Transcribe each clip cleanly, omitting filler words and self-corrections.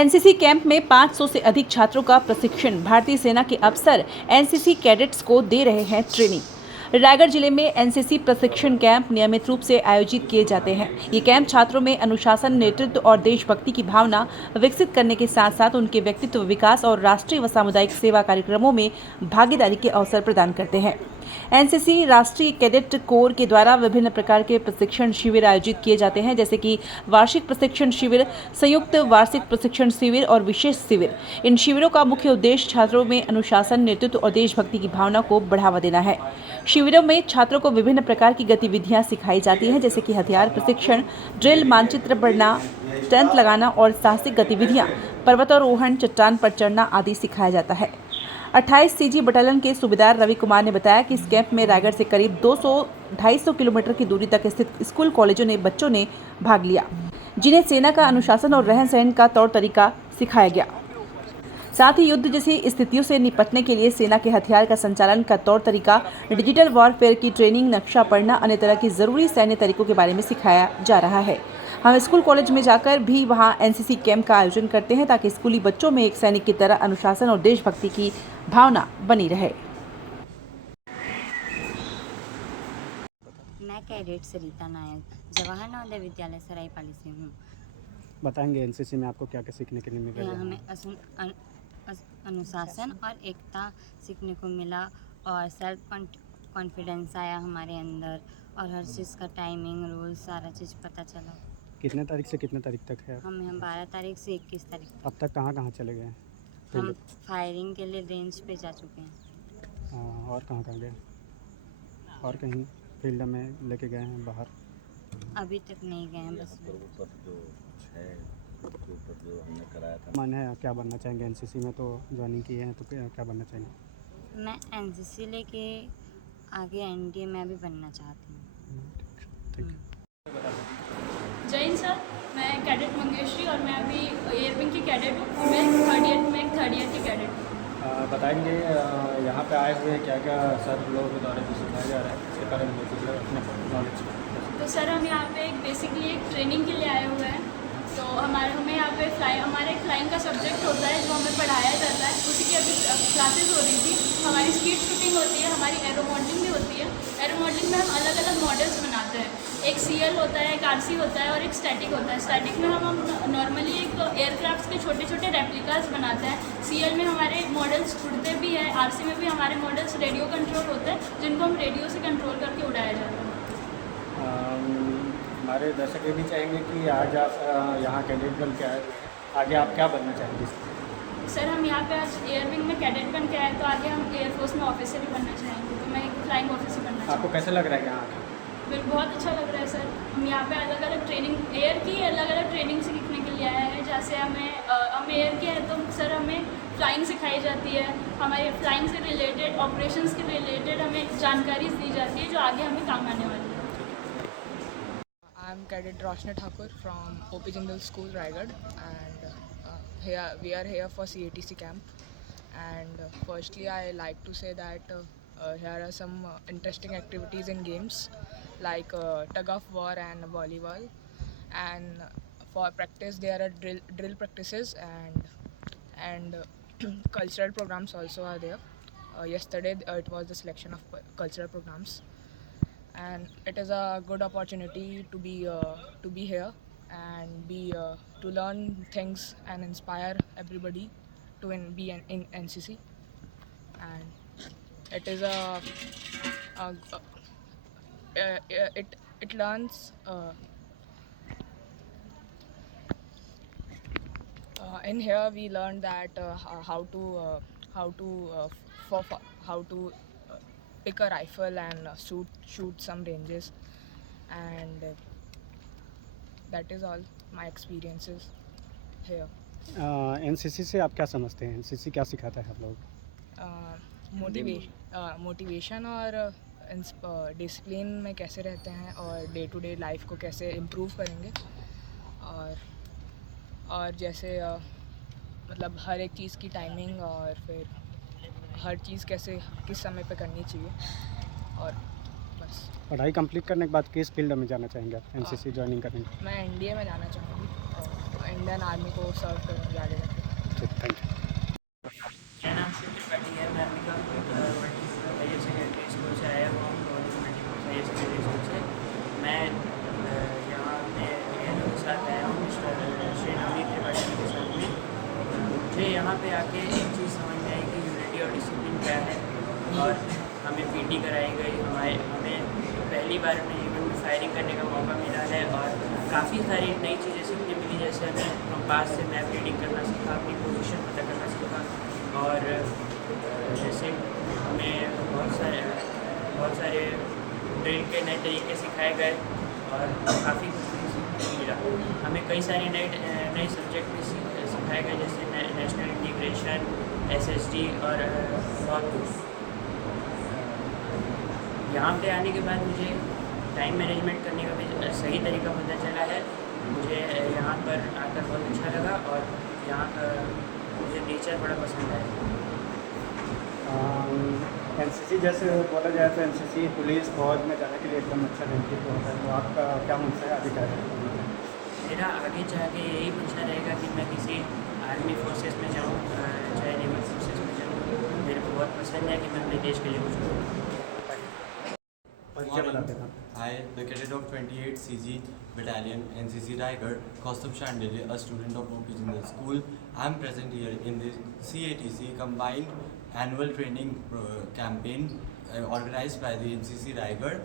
NCC camp में 500 से अधिक छात्रों का प्रशिक्षण। भारतीय सेना के अफसर एनसीसी कैडेट्स को दे रहे हैं ट्रेनिंग। रायगढ़ जिले में एनसीसी प्रशिक्षण कैंप नियमित रूप से आयोजित किए जाते हैं। ये कैंप छात्रों में अनुशासन, नेतृत्व और देशभक्ति की भावना विकसित करने के साथ साथ उनके व्यक्तित्व विकास और राष्ट्रीय व सामुदायिक सेवा कार्यक्रमों में भागीदारी के अवसर प्रदान करते हैं। एनसीसी राष्ट्रीय कैडेट कोर के द्वारा विभिन्न प्रकार के प्रशिक्षण शिविर आयोजित किए जाते हैं, जैसे कि वार्षिक प्रशिक्षण शिविर, संयुक्त वार्षिक प्रशिक्षण शिविर और विशेष शिविर। इन शिविरों का मुख्य उद्देश्य छात्रों में अनुशासन, नेतृत्व और देशभक्ति की भावना को बढ़ावा देना है। शिविरों में छात्रों को विभिन्न प्रकार की गतिविधियां सिखाई जाती हैं, जैसे कि हथियार प्रशिक्षण, ड्रिल, मानचित्र बढ़ना, टेंट लगाना और साहसिक गतिविधियां, पर्वतारोहण, चट्टान पर चढ़ना आदि सिखाया जाता है। 28 सीजी बटालियन के सूबेदार रवि कुमार ने बताया कि इस कैंप में रायगढ़ से करीब 200-250 किलोमीटर की दूरी तक स्थित स्कूल कॉलेजों ने बच्चों ने भाग लिया, जिन्हें सेना का अनुशासन और रहन सहन का तौर तरीका सिखाया गया। साथ ही युद्ध जैसी स्थितियों से निपटने के लिए सेना के हथियार का संचालन का तौर तरीका, डिजिटल वॉरफेयर की ट्रेनिंग, नक्शा पढ़ना, अन्य तरह की जरूरी सैन्य तरीकों के बारे में सिखाया जा रहा है। हम स्कूल कॉलेज में जाकर भी वहां एनसीसी कैंप का आयोजन करते हैं, ताकि स्कूली बच्चों में एक सैनिक की तरह अनुशासन और देशभक्ति की भावना बनी रहे। मैं कैडेट सरिता नायक जवाहर नवोदय विद्यालय सरायपाली से हूँ। बताएंगे एनसीसी में आपको क्या क्या सीखने के लिए मिल रहा यहाँ है? हमें अनुशासन और एकता सीखने को मिला और सेल्फ कॉन्फिडेंस आया हमारे अंदर, और हर चीज़ का टाइमिंग, रूल, सारा चीज़ पता चला। कितने तारीख से कितने तारीख तक है? हम 12 तारीख से 21 तारीख तक। अब तक कहाँ कहाँ चले गए हैं? हम फायरिंग के लिए रेंज पे जा चुके हैं। और कहाँ कहाँ गए? और कहीं फील्ड में लेके गए हैं बाहर? अभी तक नहीं गए हैं, बस जो हमने कराया था। मन है क्या बनना चाहेंगे? एनसीसी में तो ज्वाइनिंग किए हैं, तो क्या बनना चाहेंगे? मैं एनसीसी लेके आगे एनडीए में भी बनना चाहती हूँ। ठीक है। जय हिंद सर, मैं कैडेट मंगेश्वरी और मैं अभी एयरविंग की कैडेट हूँ। मैं थर्ड ईयर की कैडेट हूँ। बताएंगे यहाँ पे आए हुए क्या क्या सर लोगों के द्वारा जो सिखाया जा रहा है, इसके बारे में अपने नॉलेज। तो सर हम यहाँ पे बेसिकली एक ट्रेनिंग के लिए आए हुए हैं। तो हमें यहाँ पे हमारा एक फ्लाइंग का सब्जेक्ट होता है जो हमें पढ़ाया जाता है, उसी की अभी क्लासेस हो रही थी। हमारी स्कीट शूटिंग होती है, हमारी एरो मॉडलिंग भी होती है। एरो मॉडलिंग में हम अलग अलग मॉडल्स बनाते हैं। एक सीएल होता है, एक आरसी होता है और एक स्टैटिक होता है। स्टैटिक में हम नॉर्मली एक एयरक्राफ्ट के छोटे छोटे रेप्लिकास बनाते हैं। सीएल में हमारे मॉडल्स उड़ते भी हैं, आरसी में भी हमारे मॉडल्स रेडियो कंट्रोल होते हैं, जिनको हम रेडियो से कंट्रोल करके उड़ाया जाता है। हमारे दर्शक ये भी चाहेंगे कि आज आप यहाँ कैडेट बन के आए, आगे आप क्या बनना चाहेंगे? सर हम यहाँ पे आज एयरविंग में कैडेट बन के आए, तो आगे हम एयरफोर्स में ऑफिसर भी बनना चाहेंगे। तो मैं एक फ्लाइंग ऑफिसर बनना चाहूँगी। आपको कैसा लग रहा है यहाँ? बिल्कुल बहुत अच्छा लग रहा है सर। हम यहाँ पे अलग अलग ट्रेनिंग, एयर की अलग अलग ट्रेनिंग सीखने के लिए आए हैं। जैसे हम एयर के हैं तो सर हमें फ्लाइंग सिखाई जाती है, हमारे फ्लाइंग से रिलेटेड, ऑपरेशंस के रिलेटेड हमें जानकारी दी जाती है जो आगे हमें काम आने वाली है। I'm Cadet Roshna Thakur from OP Jindal School, Raigad, and here we are here for CATC camp. And firstly, I like to say that here are some interesting activities in games like tug of war and volleyball. And for practice, there are drill practices and cultural programs also are there. Yesterday, it was the selection of cultural programs. And it is a good opportunity to be here and to learn things and inspire everybody to be in NCC. And it is it learns in here we learned that how to pick a rifle and shoot some ranges, and that is all my experiences here. NCC से आप क्या समझते हैं? NCC क्या सिखाता है आप लोग? मोटिवेशन और डिसिप्लिन में कैसे रहते हैं और डे टू डे लाइफ को कैसे इम्प्रूव करेंगे, और जैसे मतलब हर एक चीज़ की टाइमिंग और फिर हर चीज़ कैसे किस समय पे करनी चाहिए, और बस। पढ़ाई कंप्लीट करने के बाद किस फील्ड में जाना चाहेंगे आप एनसीसी ज्वाइनिंग करने? मैं एनडीए में जाना चाहूँगी और इंडियन आर्मी को सर्व करूँगी आगे। मुझे यहाँ पे आके एक चीज़ समझ में आई कि यूनिटी और डिसिप्लिन क्या है। और हमें पीटी कराई गई, हमें पहली बार अपने जीवन में फायरिंग करने का मौका मिला है और काफ़ी सारी नई चीज़ें सीखने मिली। जैसे हमें कंपास से मैप रीडिंग करना सीखा, अपनी पोजीशन पता करना सीखा, और जैसे हमें बहुत सारे ड्रिल के नए तरीके सिखाए गए और काफ़ी कुछ भी सीखने को मिला। हमें कई सारे नए सब्जेक्ट भी सिखाए गए, जैसे नेशनल इंटीग्रेशन, SSD और बहुत कुछ। यहाँ पे आने के बाद मुझे टाइम मैनेजमेंट करने का भी सही तरीका पता चला है। मुझे यहाँ पर आकर बहुत अच्छा लगा और यहाँ का मुझे नेचर बड़ा पसंद आया। एनसीसी जैसे बोला जाए तो एनसीसी पुलिस फौज में जाने के लिए एकदम अच्छा बेनिफिट होता है, तो आपका क्या मंशा है आगे क्या है? मेरा आगे जाके यही मंशा रहेगा कि मैं किसी आर्मी फोर्सेस में जाऊँ, चाहे नेवल फोर्सेस में जाऊँ। मेरे को बहुत पसंद है कि मैं अपने देश के लिए कुछ करूँ। परिचय बताते हैं। I, the cadet of 28 CG Battalion, NCC Raigad, Kaustubh Shandile, a student of OP Jindal School. I am present here in the CATC Combined Annual Training Campaign organized by the NCC Raigad.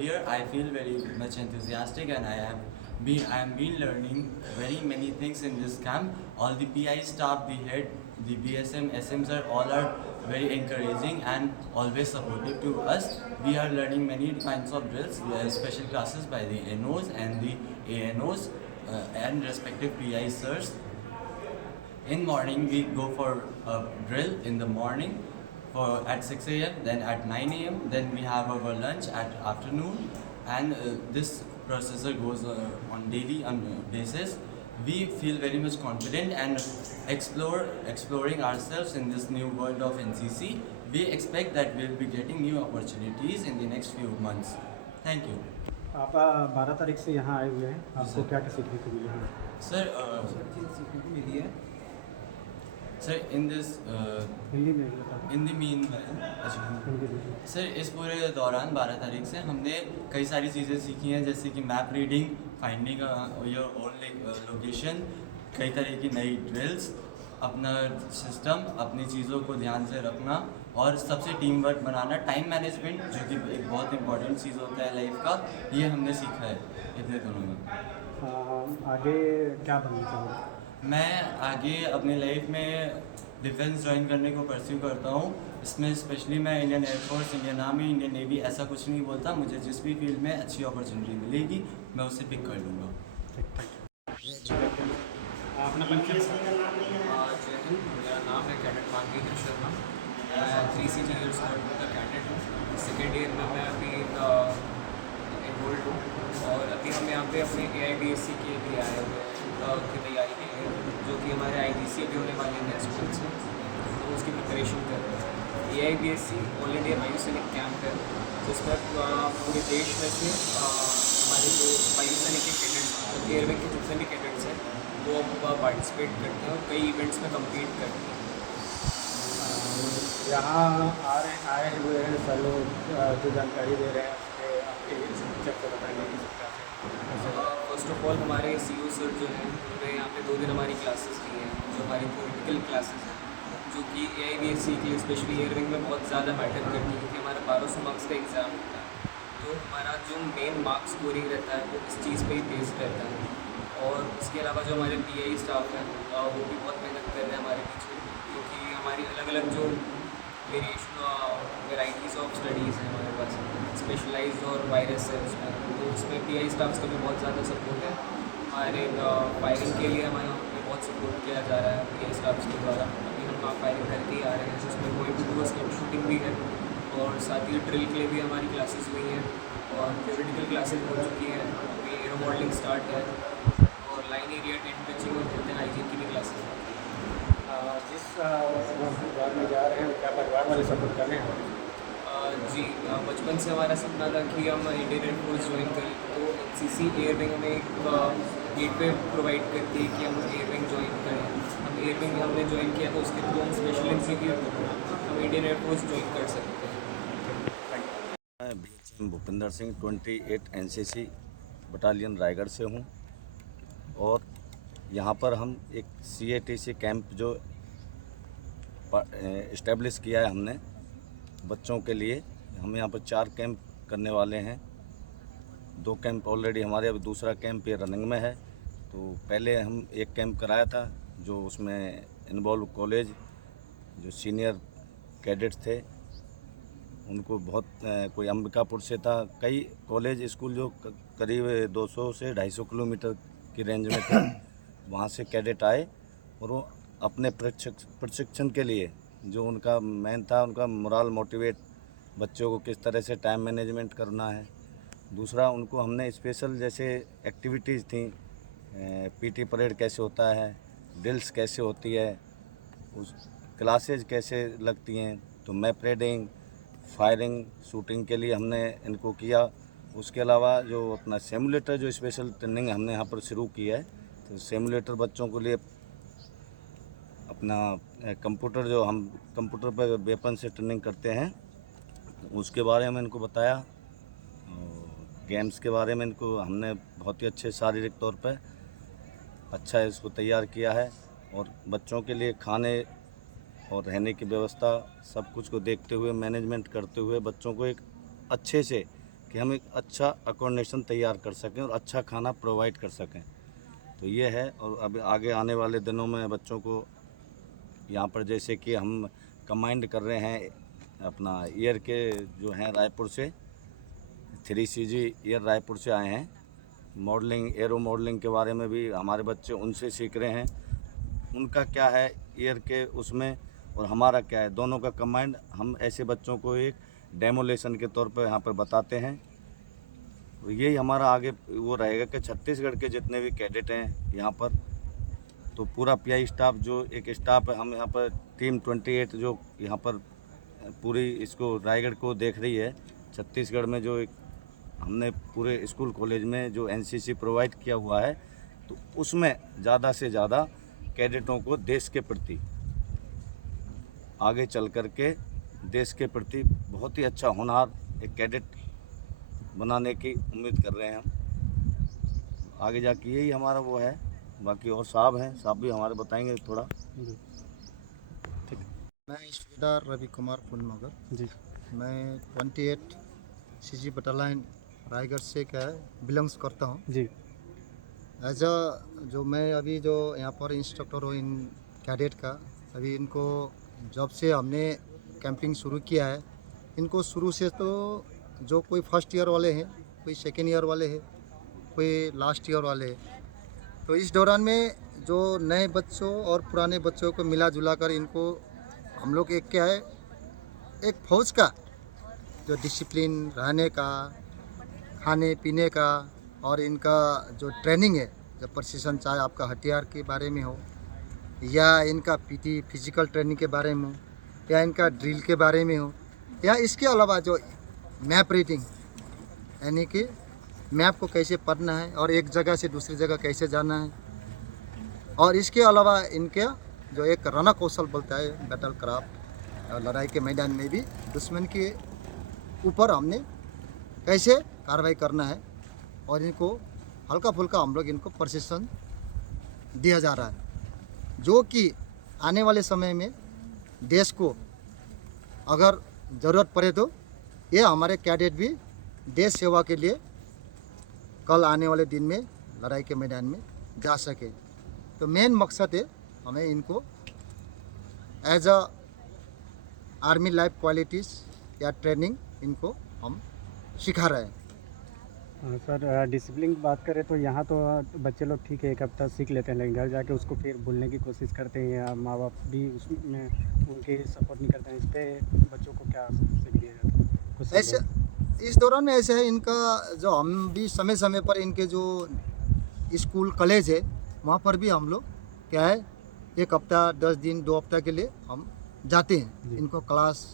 Here I feel very much enthusiastic, and I am been learning very many things in this camp. All the PI staff, the head, the BSM, SMs are very encouraging and always supportive to us. We are learning many kinds of drills, special classes by the NOs and the ANOs and respective PI sirs. In morning we go for a drill in the morning at 6 a.m. then at 9 a.m. then we have our lunch at afternoon, and this procedure goes on daily basis. We feel very much confident and exploring ourselves in this new world of NCC. We expect that we will be getting new opportunities in the next few months. Thank you. आप 12 तारीख से यहाँ आए हुए हैं, आपको क्या क्या सीखने को मिला है? Sir, in this हिंदी में बताओ। in the meanwhile, हिंदी में। सर इस पूरे दौरान 12 तारीख से हमने कई सारी चीज़ें सीखी हैं, जैसे कि map reading, finding your own location, कई तरह की नई ड्रिल्स, अपना सिस्टम, अपनी चीज़ों को ध्यान से रखना और सबसे टीम वर्क बनाना, टाइम मैनेजमेंट जो कि एक बहुत इंपॉर्टेंट चीज़ होता है लाइफ का, ये हमने सीखा है इतने दिनों में। आगे क्या बनना चाहिए? मैं आगे अपनी लाइफ में डिफेंस ज्वाइन करने को परस्यू करता हूँ। इसमें स्पेशली मैं Indian air force, Indian army, Indian navy ऐसा कुछ नहीं बोलता। मुझे जिस भी फील्ड में अच्छी अपॉर्चुनिटी मिलेगी मैं उसे पिक कर लूँगा। अपना परिचय। जय हिंद, मेरा नाम है कैडेट मानवींद्र शर्मा। मैं 3CG ईयर्स का कैडेट हूँ। सेकेंड ईयर में मैं अभी एनरोल्ड हूँ और अभी हम यहाँ पे अपने AIBSC के लिए आए हुए हैं की तैयारी के लिए, जो कि हमारे IGC अभी होने वाले हैं स्कूल से, तो उसकी प्रिपरेशन कर रहे हैं। AIBSC ऑल इंडिया वायुसैनिक कैंप है, जिसमें पूरे देश में से हमारे जो वायुसैनिक के कैडेट्स, एयरविंग के जितने भी कैडेट्स हैं वो पार्टिसिपेट करते हैं और कई इवेंट्स में कम्पीट करते हैं। यहाँ आए हुए हैं सर लोग जो जानकारी दे रहे हैं उसके आपके सब्जेक्ट को बताएंगे। फर्स्ट ऑफ ऑल हमारे CO सर जो हैं उन्होंने यहाँ पे 2 दिन हमारी क्लासेस दी हैं, जो हमारी थ्योरेटिकल क्लासेस हैं, जो कि AIBSC के लिए स्पेशली एयरविंग में बहुत ज़्यादा मैटर करती है, क्योंकि हमारा 1200 मार्क्स का एग्ज़ाम होता है। तो हमारा जो मेन मार्क्स स्कोरिंग रहता है वो इस चीज़ पे ही बेस्ड रहता है। और इसके अलावा जो हमारे PI स्टाफ हैं वो भी बहुत मेहनत कर रहे हैं हमारे पीछे, क्योंकि हमारी अलग अलग जो वेराइटीज़ ऑफ स्टडीज़ हैं हमारे पास, स्पेशलाइज्ड और वायरस है उसमें, तो उसमें PI स्टाफ्स का भी बहुत ज़्यादा सपोर्ट है। हमारे फायरिंग के लिए हमारे यहाँ पे बहुत सपोर्ट किया जा रहा है PI स्टाफ्स के द्वारा। अभी हम फायरिंग करके ही आ रहे हैं, जिसमें कोई भी डूअर्स की शूटिंग भी है, और साथ ही ड्रिल के लिए भी हमारी क्लासेस हुई हैं और थ्योरेटिकल क्लासेस हो चुकी हैं। अभी एरो मॉडलिंग स्टार्ट है और लाइन एरिया, टेंट पिचिंग और हेल्थ एंड हाइजीन की भी क्लासेस हैं। जिस परिवार में जा रहे हैं क्या परिवार वाले सपोर्ट कर रहे हैं? जी, बचपन से हमारा सपना था कि हम इंडियन एयरफोर्स ज्वाइन करें, तो NCC एयरविंग हमें एक गेटवे प्रोवाइड करती है कि हम एयरविंग ज्वाइन करें। हम एयरविंग हमने ज्वाइन किया तो उसके थ्रू हम स्पेशल एग्जीक्यूटिव हम इंडियन एयरफोर्स ज्वाइन कर सकते हैं। मैं BHM Bhupinder Singh 28 NCC battalion Raigarh से हूँ, और यहाँ पर हम एक CATC कैंप जो इस्टेब्लिश किया है हमने बच्चों के लिए। हम यहाँ पर 4 कैंप करने वाले हैं। 2 कैंप ऑलरेडी हमारे, अभी दूसरा कैंप ये रनिंग में है। तो पहले हम एक कैंप कराया था जो उसमें इन्वॉल्व कॉलेज जो सीनियर कैडेट्स थे उनको बहुत कोई अंबिकापुर से था, कई कॉलेज स्कूल जो करीब 200 से 250 किलोमीटर की रेंज में थे, वहाँ से कैडेट आए और वो अपने प्रशिक्षण के लिए जो उनका मेन था, उनका मोरल मोटिवेट, बच्चों को किस तरह से टाइम मैनेजमेंट करना है। दूसरा उनको हमने स्पेशल जैसे एक्टिविटीज़ थी, पीटी परेड कैसे होता है, ड्रिल्स कैसे होती है, उस क्लासेज कैसे लगती हैं, तो मैप रीडिंग, फायरिंग, शूटिंग के लिए हमने इनको किया। उसके अलावा जो अपना सिमुलेटर जो स्पेशल ट्रेनिंग हमने यहाँ पर शुरू की है, तो सिमुलेटर बच्चों के लिए अपना कंप्यूटर जो हम कंप्यूटर पर वेपन से ट्रेनिंग करते हैं उसके बारे में इनको बताया। गेम्स के बारे में इनको हमने बहुत ही अच्छे शारीरिक तौर पर अच्छा इसको तैयार किया है और बच्चों के लिए खाने और रहने की व्यवस्था सब कुछ को देखते हुए, मैनेजमेंट करते हुए बच्चों को एक अच्छे से कि हम एक अच्छा अकोमोडेशन तैयार कर सकें और अच्छा खाना प्रोवाइड कर सकें। तो ये है। और अब आगे आने वाले दिनों में बच्चों को यहाँ पर जैसे कि हम कमांड कर रहे हैं अपना ईयर के जो हैं रायपुर से 3CG ईयर रायपुर से आए हैं, मॉडलिंग, एरो मॉडलिंग के बारे में भी हमारे बच्चे उनसे सीख रहे हैं। उनका क्या है ईयर के उसमें और हमारा क्या है, दोनों का कमांड हम ऐसे बच्चों को एक डेमोलेशन के तौर पर यहाँ पर बताते हैं। तो यही हमारा आगे वो रहेगा कि छत्तीसगढ़ के जितने भी कैडेट हैं यहाँ पर, तो पूरा PI स्टाफ जो एक स्टाफ है, हम यहाँ पर टीम 28 जो यहाँ पर पूरी इसको रायगढ़ को देख रही है, छत्तीसगढ़ में जो एक हमने पूरे स्कूल कॉलेज में जो NCC प्रोवाइड किया हुआ है, तो उसमें ज़्यादा से ज़्यादा कैडेटों को देश के प्रति आगे चल कर के देश के प्रति बहुत ही अच्छा होनहार एक कैडेट बनाने की उम्मीद कर रहे हैं हम। आगे जाके यही हमारा वो है। बाकी और साहब हैं, साहब भी हमारे बताएंगे थोड़ा। ठीक। मैं सूबेदार रवि कुमार फुलमगर जी, मैं 28 CG बटालियन रायगढ़ से क्या है बिलोंग्स करता हूँ जी। एज जो मैं अभी जो यहाँ पर इंस्ट्रक्टर हूँ इन कैडेट का, अभी इनको जब से हमने कैंपिंग शुरू किया है, इनको शुरू से तो जो कोई फर्स्ट ईयर वाले हैं, कोई सेकेंड ईयर वाले हैं, कोई लास्ट ईयर वाले हैं, तो इस दौरान में जो नए बच्चों और पुराने बच्चों को मिला जुला कर इनको हम लोग एक क्या है एक फौज का जो डिसिप्लिन रहने का, खाने पीने का और इनका जो ट्रेनिंग है, जो प्रशिक्षण चाहे आपका हथियार के बारे में हो या इनका PT फिजिकल ट्रेनिंग के बारे में हो या इनका ड्रिल के बारे में हो या इसके अलावा जो मैप रीडिंग यानी कि मैप को कैसे पढ़ना है और एक जगह से दूसरी जगह कैसे जाना है, और इसके अलावा इनके जो एक रणा कौशल बोलता है बैटल क्राफ्ट, लड़ाई के मैदान में भी दुश्मन के ऊपर हमने कैसे कार्रवाई करना है और इनको हल्का फुल्का हम लोग इनको प्रशिक्षण दिया जा रहा है, जो कि आने वाले समय में देश को अगर ज़रूरत पड़े तो ये हमारे कैडेट भी देश सेवा के लिए कल आने वाले दिन में लड़ाई के मैदान में जा सके। तो मेन मकसद है हमें इनको as a army life qualities या ट्रेनिंग इनको हम सिखा रहे हैं। सर डिसिप्लिन की बात करें तो यहाँ तो बच्चे लोग ठीक है 1 हफ्ता सीख लेते हैं, लेकिन घर जाके उसको फिर भूलने की कोशिश करते हैं या माँ बाप भी उसमें उनकी सपोर्ट नहीं करते हैं। इस पर बच्चों को क्या सीख दिया जाता है? ऐसे इस दौरान में ऐसे है इनका जो हम भी समय समय पर इनके जो स्कूल कॉलेज है वहाँ पर भी हम लोग क्या है 1 हफ्ता 10 दिन 2 हफ्ता के लिए हम जाते हैं इनको क्लास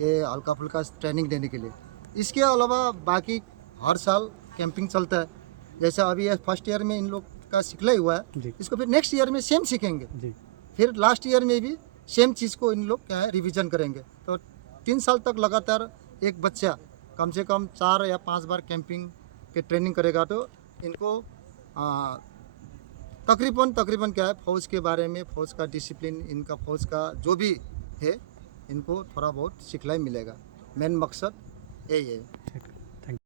ये हल्का फुल्का ट्रेनिंग देने के लिए। इसके अलावा बाकी हर साल कैंपिंग चलता है, जैसे अभी फर्स्ट ईयर में इन लोग का सिखलाई हुआ है, इसको फिर नेक्स्ट ईयर में सेम सीखेंगे, फिर लास्ट ईयर में भी सेम चीज़ को इन लोग क्या है रिवीजन करेंगे। तो 3 साल तक लगातार एक बच्चा कम से कम 4 या 5 बार कैंपिंग के ट्रेनिंग करेगा तो इनको तकरीबन क्या है फौज के बारे में, फौज का डिसिप्लिन, इनका फौज का जो भी है, इनको थोड़ा बहुत सिखलाई मिलेगा। मेन मकसद यही है।